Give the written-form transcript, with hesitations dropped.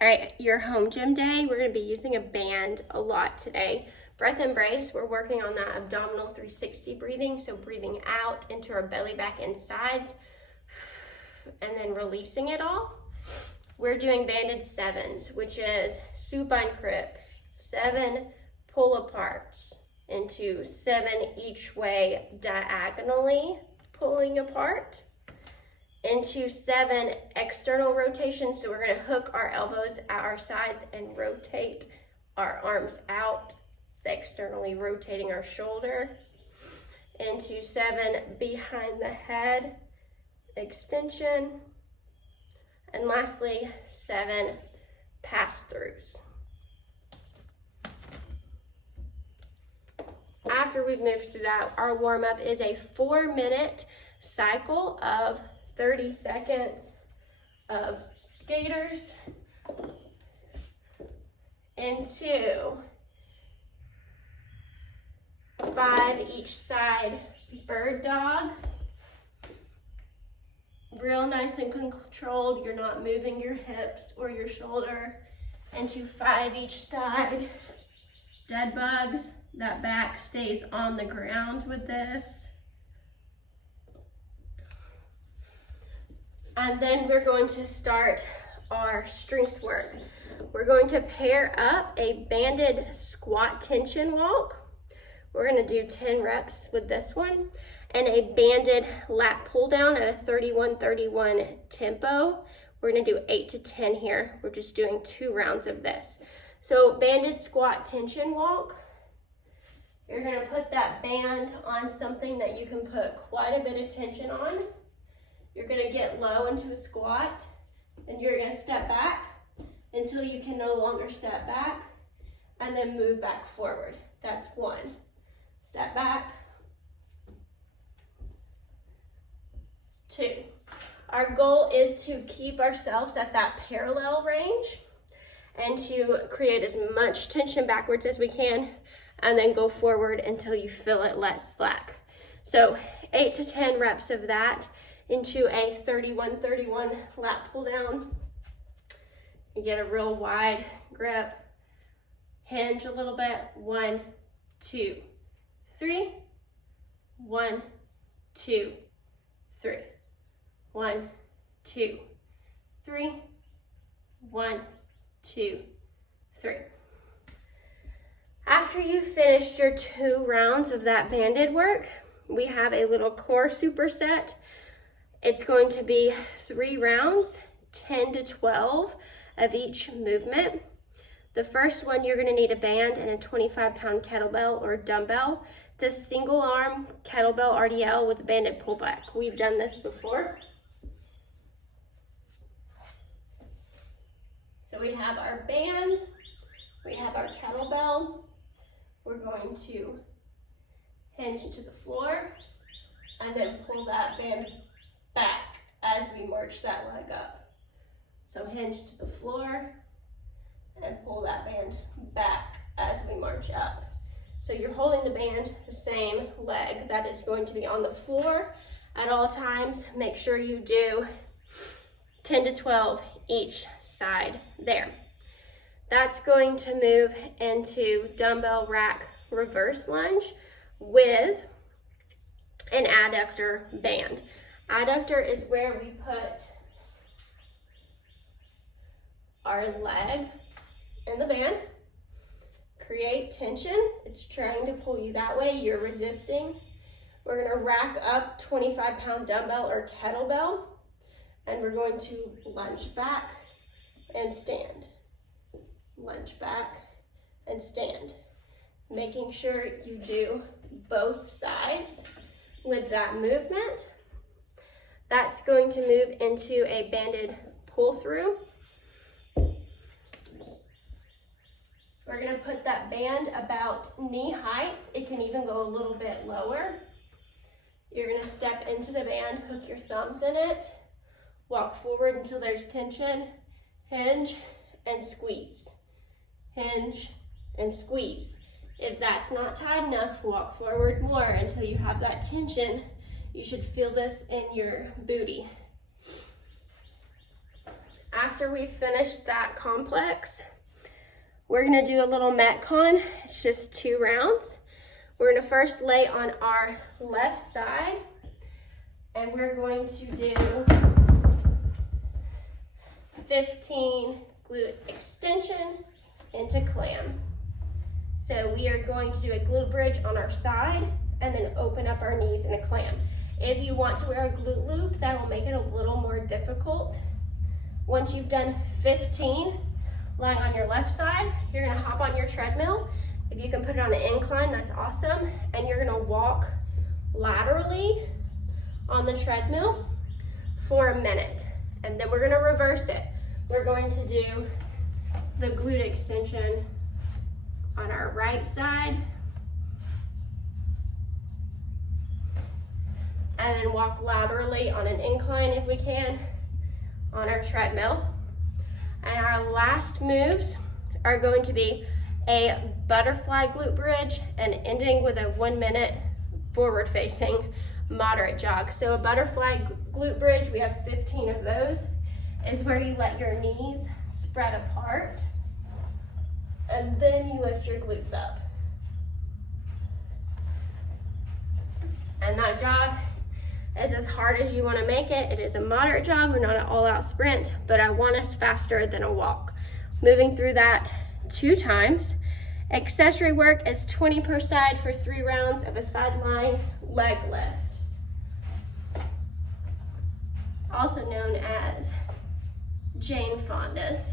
All right, your home gym day, we're gonna be using a band a lot today. Breath and brace, we're working on that abdominal 360 breathing, so breathing out into our belly, back, and sides, and then releasing it all. We're doing banded sevens, which is supine grip, 7 pull aparts into 7 each way diagonally pulling apart, into 7 external rotations. So we're gonna hook our elbows at our sides and rotate our arms out, so externally rotating our shoulder, into 7 behind the head extension, and lastly 7 pass-throughs. After we've moved through that, our warm-up is a 4-minute cycle of 30 seconds of skaters into 5 each side bird dogs. Real nice and controlled. You're not moving your hips or your shoulder. Into 5 each side dead bugs. That back stays on the ground with this. And then we're going to start our strength work. We're going to pair up a banded squat tension walk. We're gonna do 10 reps with this one, and a banded lat pull down at a 31-31 tempo. We're gonna do 8 to 10 here. We're just doing 2 rounds of this. So banded squat tension walk. You're gonna put that band on something that you can put quite a bit of tension on. You're gonna get low into a squat, and you're gonna step back until you can no longer step back, and then move back forward. That's 1. Step back. 2. Our goal is to keep ourselves at that parallel range and to create as much tension backwards as we can, and then go forward until you feel it less slack. So 8 to 10 reps of that into a 31-31 lat pull down. You get a real wide grip, hinge a little bit. 1, 2, 3. 1, 2, 3. 1, 2, 3. 1, 2, 3. After you've finished your 2 rounds of that banded work, we have a little core superset. It's going to be 3 rounds, 10 to 12 of each movement. The first one, you're gonna need a band and a 25-pound kettlebell or dumbbell. It's a single arm kettlebell RDL with a banded pullback. We've done this before. So we have our band, we have our kettlebell. We're going to hinge to the floor and then pull that band back as we march that leg up. So hinge to the floor and pull that band back as we march up. So you're holding the band, the same leg that is going to be on the floor at all times. Make sure you do 10 to 12 each side there. That's going to move into dumbbell rack reverse lunge with an adductor band. Adductor is where we put our leg in the band, create tension. It's trying to pull you that way, you're resisting. We're gonna rack up 25-pound dumbbell or kettlebell, and we're going to lunge back and stand. Lunge back and stand. Making sure you do both sides with that movement. That's going to move into a banded pull through. We're gonna put that band about knee height. It can even go a little bit lower. You're gonna step into the band, hook your thumbs in it, walk forward until there's tension, hinge and squeeze. Hinge and squeeze. If that's not tight enough, walk forward more until you have that tension. You should feel this in your booty. after we finish that complex, we're gonna do a little Metcon. It's just 2 rounds. We're gonna first lay on our left side, and we're going to do 15 glute extension into clam. So we are going to do a glute bridge on our side and then open up our knees in a clam. If you want to wear a glute loop, that will make it a little more difficult. Once you've done 15, lying on your left side, you're gonna hop on your treadmill. If you can put it on an incline, that's awesome. And you're gonna walk laterally on the treadmill for a minute. And then we're gonna reverse it. We're going to do the glute extension on our right side. And then walk laterally on an incline if we can on our treadmill. And our last moves are going to be a butterfly glute bridge and ending with a 1 minute forward facing moderate jog. So a butterfly glute bridge, we have 15 of those, is where you let your knees spread apart and then you lift your glutes up. And that jog is as hard as you want to make it. It is a moderate jog. We're not an all-out sprint, but I want us faster than a walk. Moving through that 2 times. Accessory work is 20 per side for 3 rounds of a sideline leg lift, also known as Jane Fonda's